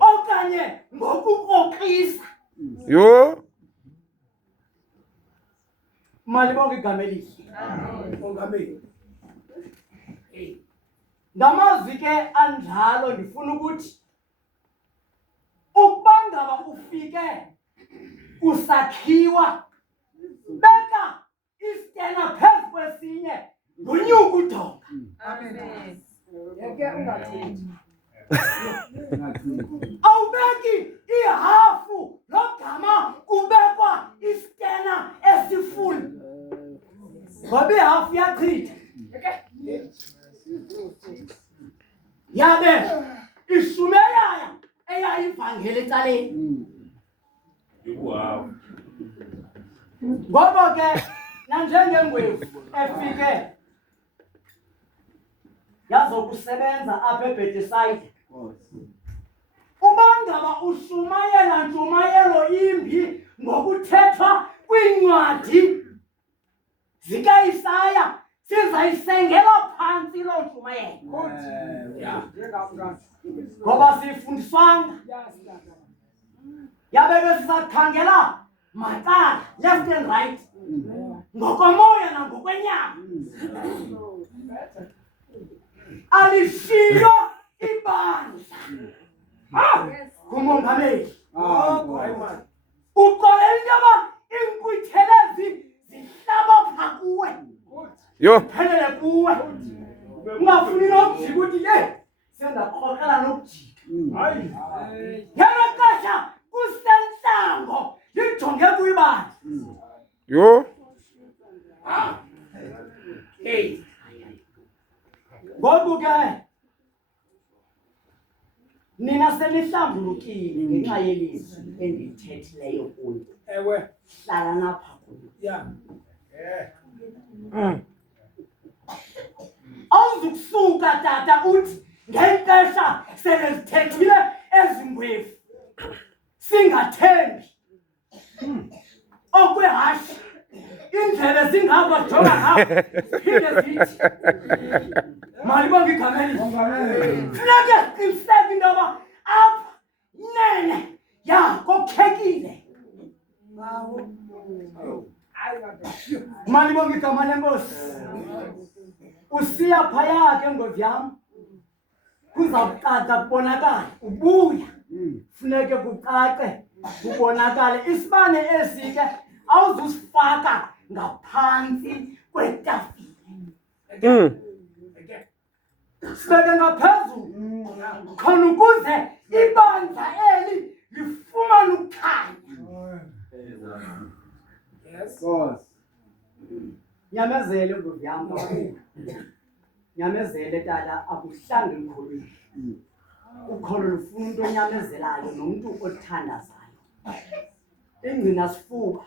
okanye ngokukrokrisa. Yo. Mali bonke igama elihle. Mongameli. Ngamazwi ke anjalo ndifuna ukuthi ukuba ngaba ufike usakhiwa beka istena phezu kwesinye ngonyuka udonga. Amen. Yeke ungathethi. Awubeki ihafu logama kubekwa istena esifuli ngoba ihafu yachitha yabe ishumeyaya eyayivangela ecaleni. Ngoba ke nanjengengwevu efike yazokusebenza apha eBhetesayida, uba ngaba ushumayela ntshumayelo imbi ngokuthethwa kwiincwadi zikaIsaya, sizayisengela phantsi loo ntshumayelo ngoba siyifundiswanga. Yabe ke sisakhangela macala left and right ngokomoya nangokwenyama. Alishiyo ibandla kumongameli uxolela into yoba iinkuthelezi zihlaba pha kuwe Yo. phelele kuwe, ungafuni nokujika uthi ye sendakrokrela nokujika. Ngelo xesha kusentlango lijonge kwibandla. Yo. Ngoku ke nina senihlambulukile ngenxa yelizwi endilithethileyo kuyo. Ewe. Hlala napha kuyo. Ya. Awuzukusuka tata uthi ngexesha sele zithethile ezi ngwevu singathembi okwehashi indlebe zingapha jonga ngapha ziphinde zithi mali bonke igama elihle. Funeke siqiniseke into yoba apha nene kokhekile. Mali bonke igama lenkosi. Usiya phaya ke ngwevu yam kuzawucaca kubonakala ubuya, funeke kucace kubonakale. Isibane esi ke awuzusifaka ngaphantsi kwetafile, sibeke ngaphezulu khona ukuze ibandla eli lifumane ukukhanya. Yes. Nyamezele ngwevu yam, nyamezele tata, akuhlange emkholweni. Ukholo lufuna umuntu onyamezelayo nomntu othandazayo. Ingcina sifuba